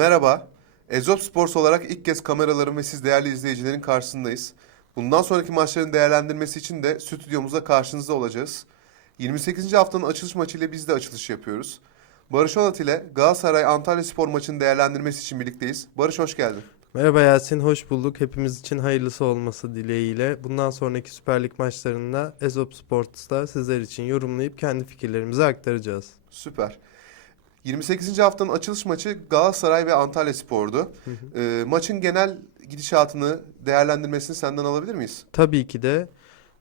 Merhaba. Ezop Sports olarak ilk kez kameraların ve siz değerli izleyicilerin karşısındayız. Bundan sonraki maçların değerlendirmesi için de stüdyomuzda karşınızda olacağız. 28. haftanın açılış maçıyla biz de açılış yapıyoruz. Barış Onat ile Galatasaray Antalya Spor maçının değerlendirmesi için birlikteyiz. Barış hoş geldin. Merhaba Yasin, hoş bulduk. Hepimiz için hayırlısı olması dileğiyle. Bundan sonraki Süper Lig maçlarında Ezop Sports'ta sizler için yorumlayıp kendi fikirlerimizi aktaracağız. Süper. 28. haftanın açılış maçı Galatasaray ve Antalya Spor'du. Ee, maçın genel gidişatını, değerlendirmesini senden alabilir miyiz? Tabii ki de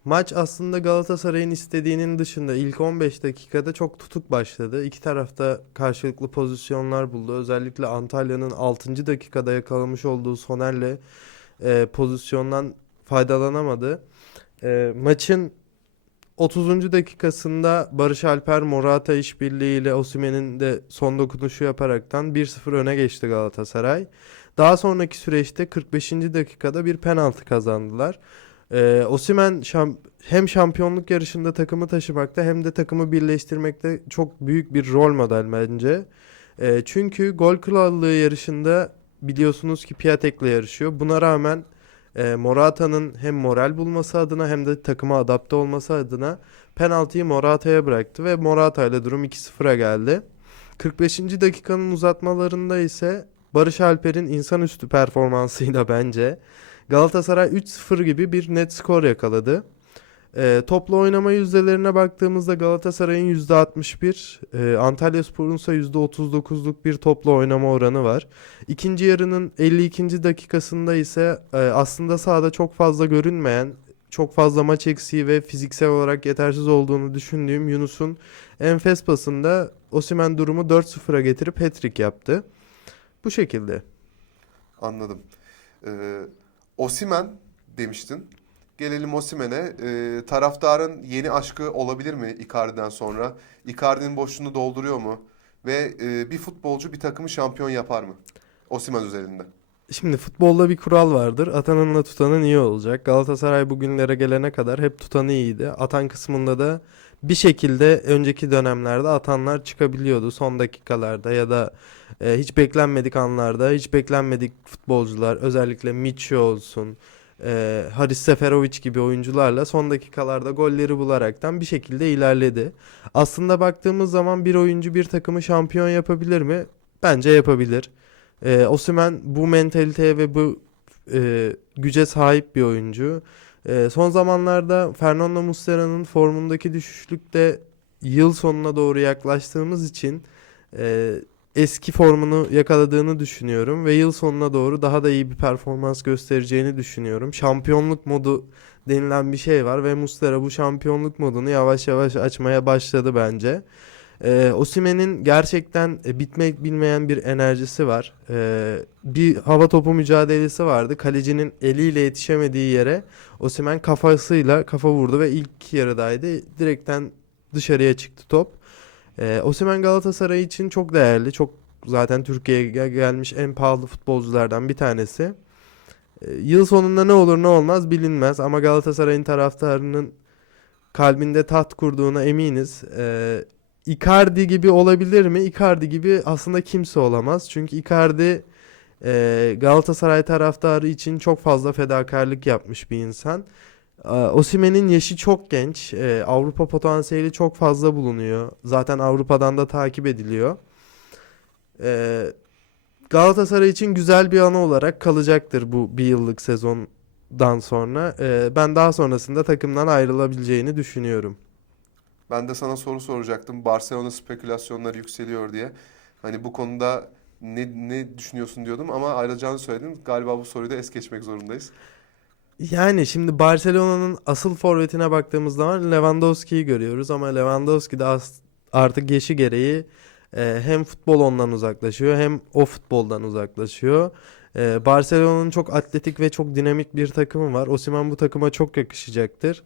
maç aslında Galatasaray'ın istediğinin dışında ilk 15 dakikada çok tutuk başladı. İki tarafta karşılıklı pozisyonlar buldu. Özellikle Antalya'nın 6. dakikada yakalamış olduğu Soner'le e, pozisyondan faydalanamadı. E, maçın 30. dakikasında Barış Alper Morata işbirliğiyle Osimhen'in de son dokunuşu yaparaktan 1-0 öne geçti Galatasaray. Daha sonraki süreçte 45. dakikada bir penaltı kazandılar. Ee, Osimhen şam- hem şampiyonluk yarışında takımı taşımakta hem de takımı birleştirmekte çok büyük bir rol model bence. Ee, çünkü gol krallığı yarışında biliyorsunuz ki Piatek'le yarışıyor. Buna rağmen e, Morata'nın hem moral bulması adına hem de takıma adapte olması adına penaltıyı Morata'ya bıraktı ve Morata ile durum 2-0'a geldi. 45. dakikanın uzatmalarında ise Barış Alper'in insanüstü performansıyla bence Galatasaray 3-0 gibi bir net skor yakaladı. E, toplu oynama yüzdelerine baktığımızda Galatasaray'ın %61, e, Antalyaspor'un ise %39'luk bir toplu oynama oranı var. İkinci yarının 52. dakikasında ise e, aslında sahada çok fazla görünmeyen, çok fazla maç eksiği ve fiziksel olarak yetersiz olduğunu düşündüğüm Yunus'un enfes pasında Osimhen durumu 4-0'a getirip hat-trick yaptı. Bu şekilde. Anladım. Ee, Osimen demiştin. Gelelim Osimen'e. Ee, taraftarın yeni aşkı olabilir mi Icardi'den sonra? Icardi'nin boşluğunu dolduruyor mu? Ve e, bir futbolcu bir takımı şampiyon yapar mı? Osimen üzerinde. Şimdi futbolda bir kural vardır. Atanınla tutanın iyi olacak. Galatasaray bugünlere gelene kadar hep tutanı iyiydi. Atan kısmında da bir şekilde önceki dönemlerde atanlar çıkabiliyordu son dakikalarda ya da e, hiç beklenmedik anlarda hiç beklenmedik futbolcular özellikle Mitcho olsun, e, Haris Seferovic gibi oyuncularla son dakikalarda golleri bularaktan bir şekilde ilerledi. Aslında baktığımız zaman bir oyuncu bir takımı şampiyon yapabilir mi? Bence yapabilir. E, Osimhen bu mentaliteye ve bu e, güce sahip bir oyuncu. E, son zamanlarda Fernando Muslera'nın formundaki düşüşlükte yıl sonuna doğru yaklaştığımız için e, eski formunu yakaladığını düşünüyorum ve yıl sonuna doğru daha da iyi bir performans göstereceğini düşünüyorum. Şampiyonluk modu denilen bir şey var ve Muslera bu şampiyonluk modunu yavaş yavaş açmaya başladı bence. Ee, Osimhen'in gerçekten e, bitmek bilmeyen bir enerjisi var. Ee, bir hava topu mücadelesi vardı. Kalecinin eliyle yetişemediği yere Osimhen kafasıyla kafa vurdu ve ilk yarıdaydı. Direkten dışarıya çıktı top. Ee, Osimhen Galatasaray için çok değerli. Çok zaten Türkiye'ye gel- gelmiş en pahalı futbolculardan bir tanesi. Ee, yıl sonunda ne olur ne olmaz bilinmez ama Galatasaray'ın taraftarının kalbinde taht kurduğuna eminiz. Ee, Icardi gibi olabilir mi? Icardi gibi aslında kimse olamaz. Çünkü Icardi e, Galatasaray taraftarı için çok fazla fedakarlık yapmış bir insan. Ee, Osimhen'in yaşı çok genç. Ee, Avrupa potansiyeli çok fazla bulunuyor. Zaten Avrupa'dan da takip ediliyor. Ee, Galatasaray için güzel bir anı olarak kalacaktır bu bir yıllık sezondan sonra. Ben daha sonrasında takımdan ayrılabileceğini düşünüyorum. Ben de sana soru soracaktım. Barcelona spekülasyonları yükseliyor diye. Hani bu konuda ne, ne düşünüyorsun diyordum ama ayrılacağını söyledin. Galiba bu soruyu da es geçmek zorundayız. Yani şimdi Barcelona'nın asıl forvetine baktığımız zaman Lewandowski'yi görüyoruz ama Lewandowski de artık yaşı gereği e, hem futbol ondan uzaklaşıyor hem o futboldan uzaklaşıyor. E, Barcelona'nın çok atletik ve çok dinamik bir takımı var. Osimhen bu takıma çok yakışacaktır.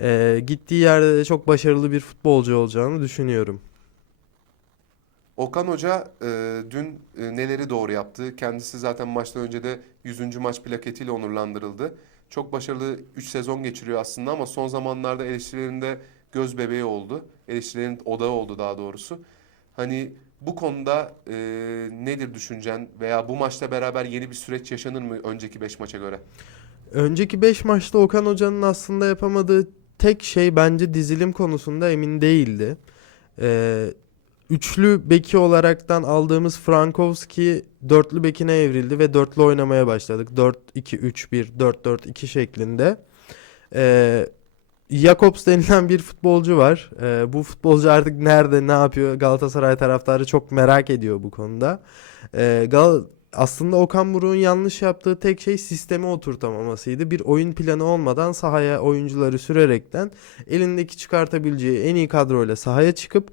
E, gittiği yerde de çok başarılı bir futbolcu olacağını düşünüyorum. Okan Hoca e, dün e, neleri doğru yaptı? Kendisi zaten maçtan önce de 100. maç plaketiyle onurlandırıldı. Çok başarılı 3 sezon geçiriyor aslında ama son zamanlarda eleştirilerinde göz bebeği oldu. Eleştirilerin odağı oldu daha doğrusu. Hani Bu konuda e, nedir düşüncen veya bu maçla beraber yeni bir süreç yaşanır mı önceki 5 maça göre? Önceki 5 maçta Okan Hoca'nın aslında yapamadığı tek şey bence dizilim konusunda emin değildi. Ee, üçlü beki olaraktan aldığımız Frankowski dörtlü bekine evrildi ve dörtlü oynamaya başladık. 4-2-3-1, 4-4-2 şeklinde. Ee, Jakobs denilen bir futbolcu var. Ee, bu futbolcu artık nerede ne yapıyor Galatasaray taraftarı çok merak ediyor bu konuda. Ee, Gal aslında Okan Buruk'un yanlış yaptığı tek şey sisteme oturtamamasıydı. Bir oyun planı olmadan sahaya oyuncuları sürerekten elindeki çıkartabileceği en iyi kadroyla sahaya çıkıp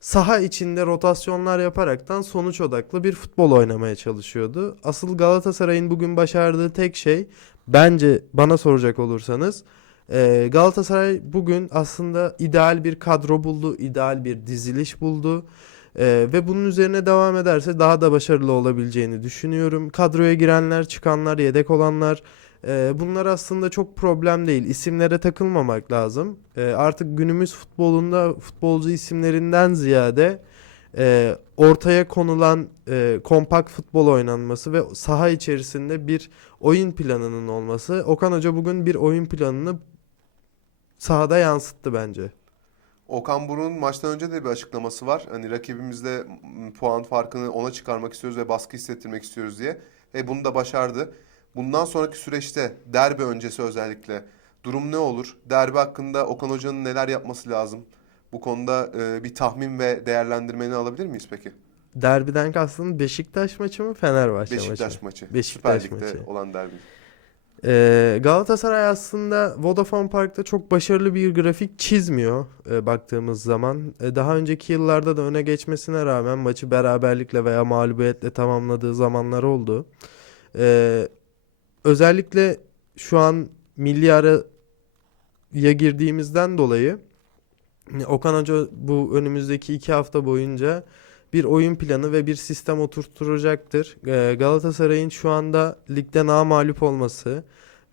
saha içinde rotasyonlar yaparaktan sonuç odaklı bir futbol oynamaya çalışıyordu. Asıl Galatasaray'ın bugün başardığı tek şey bence bana soracak olursanız e, Galatasaray bugün aslında ideal bir kadro buldu, ideal bir diziliş buldu. Ee, ve bunun üzerine devam ederse daha da başarılı olabileceğini düşünüyorum. Kadroya girenler, çıkanlar, yedek olanlar e, bunlar aslında çok problem değil. İsimlere takılmamak lazım. E, artık günümüz futbolunda futbolcu isimlerinden ziyade e, ortaya konulan e, kompakt futbol oynanması ve saha içerisinde bir oyun planının olması. Okan Hoca bugün bir oyun planını sahada yansıttı bence. Okan Buruk'un maçtan önce de bir açıklaması var. Hani rakibimizle puan farkını ona çıkarmak istiyoruz ve baskı hissettirmek istiyoruz diye. Ve bunu da başardı. Bundan sonraki süreçte derbi öncesi özellikle durum ne olur? Derbi hakkında Okan Hoca'nın neler yapması lazım? Bu konuda e, bir tahmin ve değerlendirmeni alabilir miyiz peki? Derbiden kastın Beşiktaş maçı mı Fenerbahçe maçı? Beşiktaş maçı. Beşiktaş Süper Lig'de maçı. olan derbi. Ee, Galatasaray aslında Vodafone Park'ta çok başarılı bir grafik çizmiyor e, baktığımız zaman. E, daha önceki yıllarda da öne geçmesine rağmen maçı beraberlikle veya mağlubiyetle tamamladığı zamanlar oldu. Ee, özellikle şu an milli araya girdiğimizden dolayı e, Okan Hoca bu önümüzdeki iki hafta boyunca bir oyun planı ve bir sistem oturtturacaktır. Ee, Galatasaray'ın şu anda ligde namağlup olması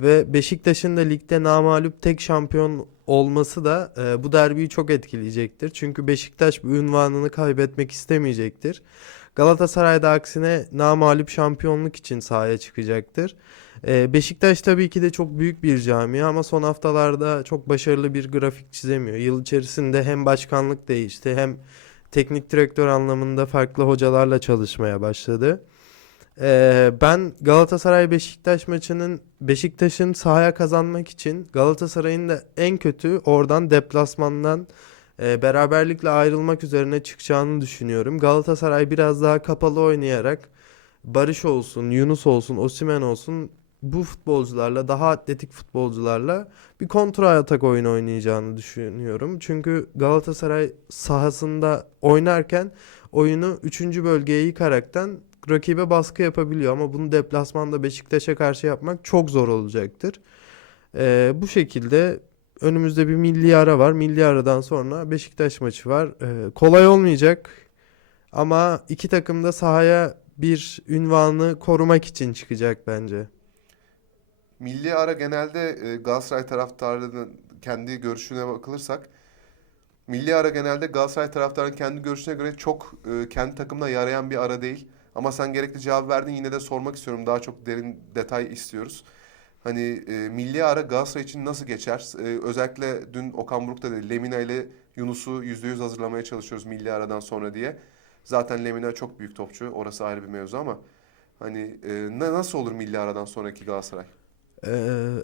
ve Beşiktaş'ın da ligde namağlup tek şampiyon olması da e, bu derbiyi çok etkileyecektir. Çünkü Beşiktaş bu ünvanını kaybetmek istemeyecektir. Galatasaray da aksine namağlup şampiyonluk için sahaya çıkacaktır. Ee, Beşiktaş tabii ki de çok büyük bir camia ama son haftalarda çok başarılı bir grafik çizemiyor. Yıl içerisinde hem başkanlık değişti hem teknik direktör anlamında farklı hocalarla çalışmaya başladı. Ee, ben Galatasaray Beşiktaş maçının Beşiktaş'ın sahaya kazanmak için Galatasaray'ın da en kötü oradan deplasmandan e, beraberlikle ayrılmak üzerine çıkacağını düşünüyorum. Galatasaray biraz daha kapalı oynayarak Barış olsun, Yunus olsun, Osimhen olsun bu futbolcularla daha atletik futbolcularla bir kontra atak oyunu oynayacağını düşünüyorum. Çünkü Galatasaray sahasında oynarken oyunu 3. bölgeye yıkaraktan rakibe baskı yapabiliyor ama bunu deplasmanda Beşiktaş'a karşı yapmak çok zor olacaktır. Ee, bu şekilde önümüzde bir milli ara var. Milli aradan sonra Beşiktaş maçı var. Ee, kolay olmayacak ama iki takım da sahaya bir ünvanı korumak için çıkacak bence. Milli ara genelde e, Galatasaray taraftarının kendi görüşüne bakılırsak milli ara genelde Galatasaray taraftarının kendi görüşüne göre çok e, kendi takımına yarayan bir ara değil. Ama sen gerekli cevap verdin yine de sormak istiyorum. Daha çok derin detay istiyoruz. Hani e, milli ara Galatasaray için nasıl geçer? E, özellikle dün Okan Buruk da dedi Lemina ile Yunus'u %100 hazırlamaya çalışıyoruz milli aradan sonra diye. Zaten Lemina çok büyük topçu. Orası ayrı bir mevzu ama hani e, na- nasıl olur milli aradan sonraki Galatasaray? Ee,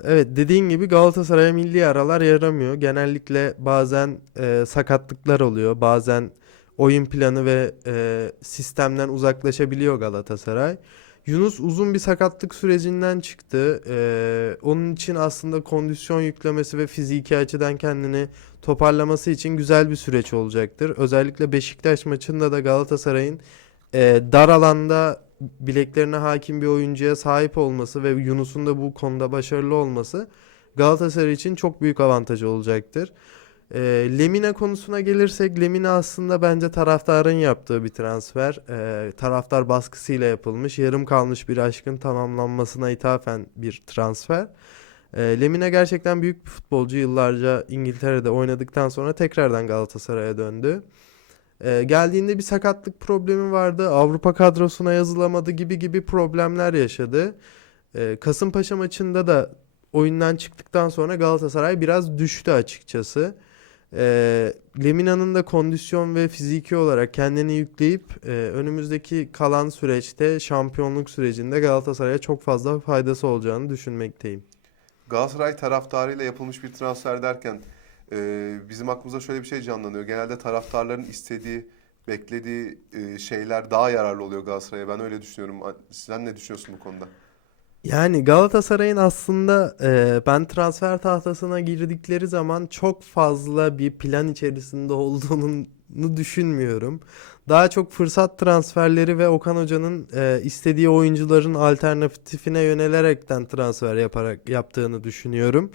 evet dediğin gibi Galatasaray'a milli aralar yaramıyor. Genellikle bazen e, sakatlıklar oluyor. Bazen oyun planı ve e, sistemden uzaklaşabiliyor Galatasaray. Yunus uzun bir sakatlık sürecinden çıktı. Ee, onun için aslında kondisyon yüklemesi ve fiziki açıdan kendini toparlaması için güzel bir süreç olacaktır. Özellikle Beşiktaş maçında da Galatasaray'ın e, dar alanda bileklerine hakim bir oyuncuya sahip olması ve Yunus'un da bu konuda başarılı olması Galatasaray için çok büyük avantajı olacaktır. E, Lemina konusuna gelirsek Lemina aslında bence taraftarın yaptığı bir transfer. E, taraftar baskısıyla yapılmış, yarım kalmış bir aşkın tamamlanmasına ithafen bir transfer. E, Lemina gerçekten büyük bir futbolcu. Yıllarca İngiltere'de oynadıktan sonra tekrardan Galatasaray'a döndü. Ee, geldiğinde bir sakatlık problemi vardı. Avrupa kadrosuna yazılamadı gibi gibi problemler yaşadı. Ee, Kasımpaşa maçında da oyundan çıktıktan sonra Galatasaray biraz düştü açıkçası. Ee, Lemina'nın da kondisyon ve fiziki olarak kendini yükleyip e, önümüzdeki kalan süreçte şampiyonluk sürecinde Galatasaray'a çok fazla faydası olacağını düşünmekteyim. Galatasaray taraftarıyla yapılmış bir transfer derken e, bizim aklımıza şöyle bir şey canlanıyor. Genelde taraftarların istediği, beklediği e, şeyler daha yararlı oluyor Galatasaray'a. Ben öyle düşünüyorum. Sen ne düşünüyorsun bu konuda? Yani Galatasaray'ın aslında e, ben transfer tahtasına girdikleri zaman çok fazla bir plan içerisinde olduğunu düşünmüyorum. Daha çok fırsat transferleri ve Okan Hoca'nın e, istediği oyuncuların alternatifine yönelerekten transfer yaparak yaptığını düşünüyorum.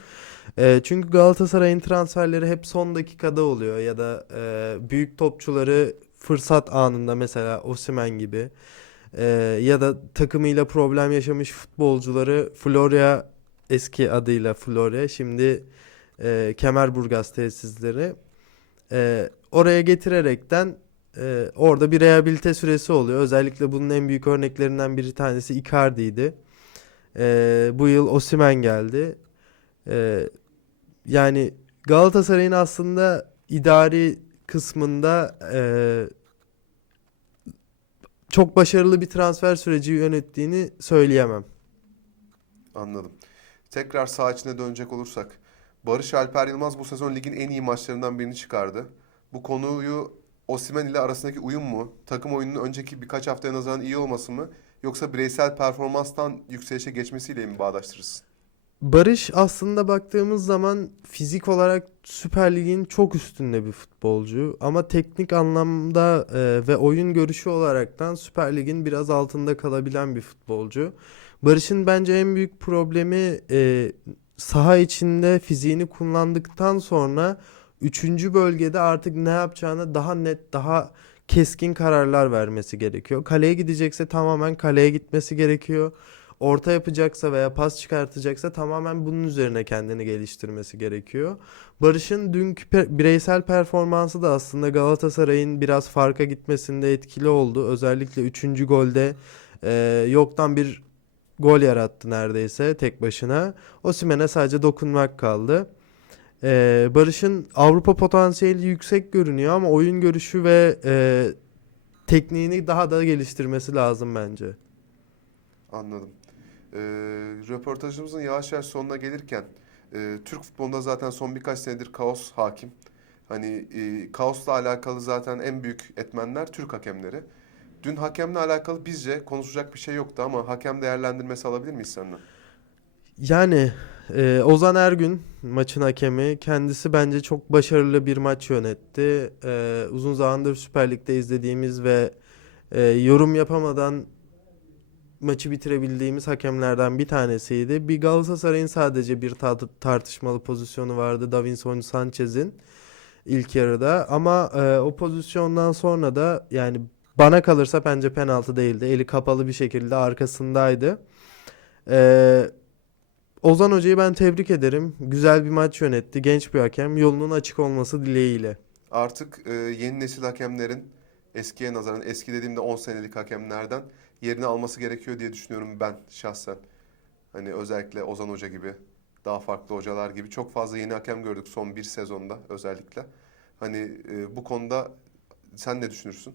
E, çünkü Galatasaray'ın transferleri hep son dakikada oluyor ya da e, büyük topçuları fırsat anında mesela Osimhen gibi. Ee, ya da takımıyla problem yaşamış futbolcuları Florya eski adıyla Florya şimdi e, Kemerburgaz tesisleri e, oraya getirerekten e, orada bir rehabilite süresi oluyor. Özellikle bunun en büyük örneklerinden bir tanesi Icardi'ydi. E, bu yıl Osimhen geldi. E, yani Galatasaray'ın aslında idari kısmında e, çok başarılı bir transfer süreci yönettiğini söyleyemem. Anladım. Tekrar saha içine dönecek olursak. Barış Alper Yılmaz bu sezon ligin en iyi maçlarından birini çıkardı. Bu konuyu Osimhen ile arasındaki uyum mu? Takım oyununun önceki birkaç haftaya nazaran iyi olması mı? Yoksa bireysel performanstan yükselişe geçmesiyle mi bağdaştırırsın? Barış aslında baktığımız zaman fizik olarak Süper Lig'in çok üstünde bir futbolcu ama teknik anlamda e, ve oyun görüşü olaraktan Süper Lig'in biraz altında kalabilen bir futbolcu. Barış'ın bence en büyük problemi e, saha içinde fiziğini kullandıktan sonra üçüncü bölgede artık ne yapacağını daha net, daha keskin kararlar vermesi gerekiyor. Kaleye gidecekse tamamen kaleye gitmesi gerekiyor orta yapacaksa veya pas çıkartacaksa tamamen bunun üzerine kendini geliştirmesi gerekiyor. Barış'ın dünkü bireysel performansı da aslında Galatasaray'ın biraz farka gitmesinde etkili oldu. Özellikle 3. golde e, yoktan bir gol yarattı neredeyse tek başına. Osimhen'e sadece dokunmak kaldı. E, Barış'ın Avrupa potansiyeli yüksek görünüyor ama oyun görüşü ve e, tekniğini daha da geliştirmesi lazım bence. Anladım. Ee, röportajımızın yavaş yavaş sonuna gelirken e, Türk futbolunda zaten son birkaç senedir kaos hakim. Hani e, kaosla alakalı zaten en büyük etmenler Türk hakemleri. Dün hakemle alakalı bizce konuşacak bir şey yoktu ama hakem değerlendirmesi alabilir miyiz senden? Yani e, Ozan Ergün maçın hakemi kendisi bence çok başarılı bir maç yönetti. E, uzun zamandır Süper Lig'de izlediğimiz ve e, yorum yapamadan maçı bitirebildiğimiz hakemlerden bir tanesiydi. Bir Galatasaray'ın sadece bir ta- tartışmalı pozisyonu vardı Davinson Sanchez'in ilk yarıda ama e, o pozisyondan sonra da yani bana kalırsa bence penaltı değildi. Eli kapalı bir şekilde arkasındaydı. E, Ozan Hoca'yı ben tebrik ederim. Güzel bir maç yönetti. Genç bir hakem. Yolunun açık olması dileğiyle. Artık e, yeni nesil hakemlerin eskiye nazaran, eski dediğimde 10 senelik hakemlerden yerini alması gerekiyor diye düşünüyorum ben şahsen. Hani özellikle Ozan Hoca gibi, daha farklı hocalar gibi çok fazla yeni hakem gördük son bir sezonda özellikle. Hani e, bu konuda sen ne düşünürsün?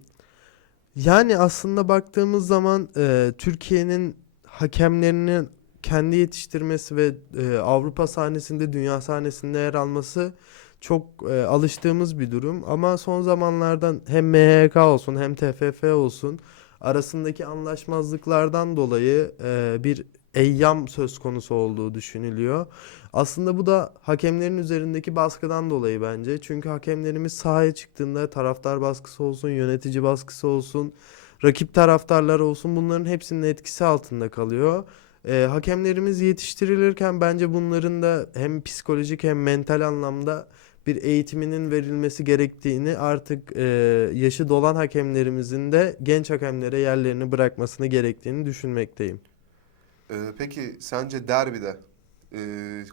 Yani aslında baktığımız zaman e, Türkiye'nin hakemlerinin kendi yetiştirmesi ve e, Avrupa sahnesinde, dünya sahnesinde yer alması çok e, alıştığımız bir durum. Ama son zamanlardan hem MHK olsun hem TFF olsun arasındaki anlaşmazlıklardan dolayı e, bir eyyam söz konusu olduğu düşünülüyor. Aslında bu da hakemlerin üzerindeki baskıdan dolayı bence. Çünkü hakemlerimiz sahaya çıktığında taraftar baskısı olsun, yönetici baskısı olsun, rakip taraftarlar olsun bunların hepsinin etkisi altında kalıyor. Ee, hakemlerimiz yetiştirilirken bence bunların da hem psikolojik hem mental anlamda bir eğitiminin verilmesi gerektiğini artık e, yaşı dolan hakemlerimizin de genç hakemlere yerlerini bırakmasını gerektiğini düşünmekteyim. E, peki sence derbide, e,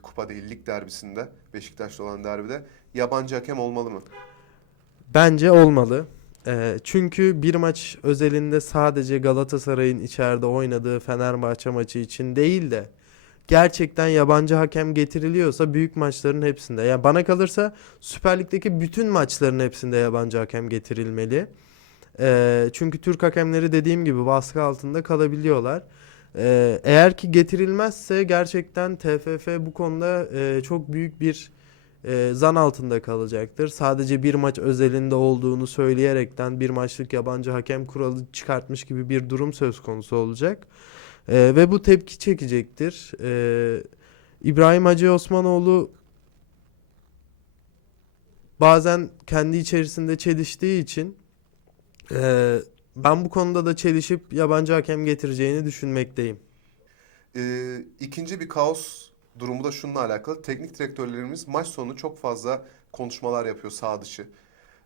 kupa değil lig derbisinde, Beşiktaş'ta olan derbide yabancı hakem olmalı mı? Bence olmalı. Ee, çünkü bir maç özelinde sadece Galatasaray'ın içeride oynadığı Fenerbahçe maçı için değil de gerçekten yabancı hakem getiriliyorsa büyük maçların hepsinde. Yani bana kalırsa Süper Lig'deki bütün maçların hepsinde yabancı hakem getirilmeli. Ee, çünkü Türk hakemleri dediğim gibi baskı altında kalabiliyorlar. Ee, eğer ki getirilmezse gerçekten TFF bu konuda e, çok büyük bir e, zan altında kalacaktır. Sadece bir maç özelinde olduğunu söyleyerekten bir maçlık yabancı hakem kuralı çıkartmış gibi bir durum söz konusu olacak. E, ve bu tepki çekecektir. E, İbrahim Hacı Osmanoğlu bazen kendi içerisinde çeliştiği için e, ben bu konuda da çelişip yabancı hakem getireceğini düşünmekteyim. Ee, ikinci bir kaos durumu da şununla alakalı. Teknik direktörlerimiz maç sonu çok fazla konuşmalar yapıyor sağ dışı.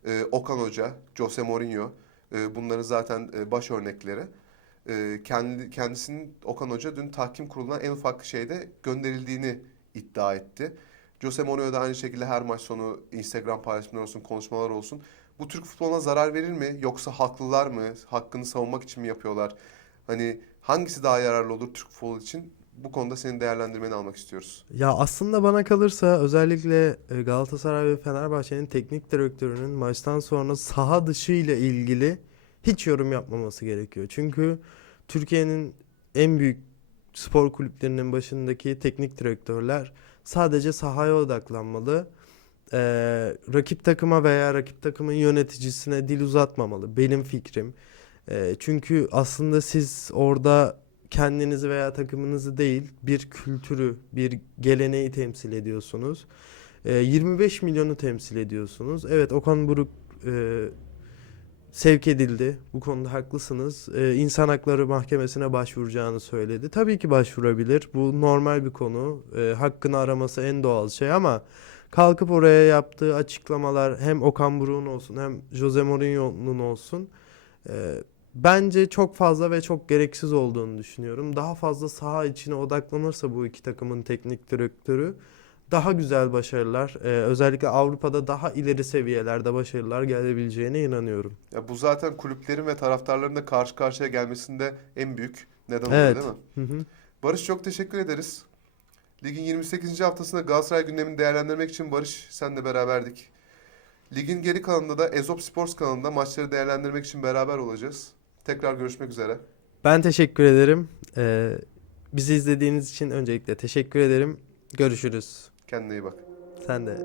Ee, Okan Hoca, Jose Mourinho e, bunların zaten e, baş örnekleri. E, kendi, kendisinin Okan Hoca dün tahkim kuruluna en ufak şeyde gönderildiğini iddia etti. Jose Mourinho da aynı şekilde her maç sonu Instagram paylaşımları olsun, konuşmalar olsun. Bu Türk futboluna zarar verir mi? Yoksa haklılar mı? Hakkını savunmak için mi yapıyorlar? Hani hangisi daha yararlı olur Türk futbolu için? Bu konuda senin değerlendirmeni almak istiyoruz. Ya aslında bana kalırsa özellikle e, Galatasaray ve Fenerbahçe'nin teknik direktörünün maçtan sonra saha dışı ile ilgili hiç yorum yapmaması gerekiyor. Çünkü Türkiye'nin en büyük spor kulüplerinin başındaki teknik direktörler sadece sahaya odaklanmalı. Ee, rakip takıma veya rakip takımın yöneticisine dil uzatmamalı. Benim fikrim. Ee, çünkü aslında siz orada kendinizi veya takımınızı değil bir kültürü, bir geleneği temsil ediyorsunuz. Ee, 25 milyonu temsil ediyorsunuz. Evet Okan Buruk e, sevk edildi. Bu konuda haklısınız. Ee, İnsan Hakları Mahkemesi'ne başvuracağını söyledi. Tabii ki başvurabilir. Bu normal bir konu. Ee, hakkını araması en doğal şey ama kalkıp oraya yaptığı açıklamalar hem Okan Buruk'un olsun hem Jose Mourinho'nun olsun e, bence çok fazla ve çok gereksiz olduğunu düşünüyorum. Daha fazla saha içine odaklanırsa bu iki takımın teknik direktörü daha güzel başarılar, e, özellikle Avrupa'da daha ileri seviyelerde başarılar gelebileceğine inanıyorum. Ya bu zaten kulüplerin ve taraftarların da karşı karşıya gelmesinde en büyük neden oluyor Evet. değil mi? Hı hı. Barış çok teşekkür ederiz. Ligin 28. haftasında Galatasaray gündemini değerlendirmek için Barış senle beraberdik. Ligin geri kalanında da Ezop Sports kanalında maçları değerlendirmek için beraber olacağız. Tekrar görüşmek üzere. Ben teşekkür ederim. Ee, bizi izlediğiniz için öncelikle teşekkür ederim. Görüşürüz. Kendine iyi bak. Sen de.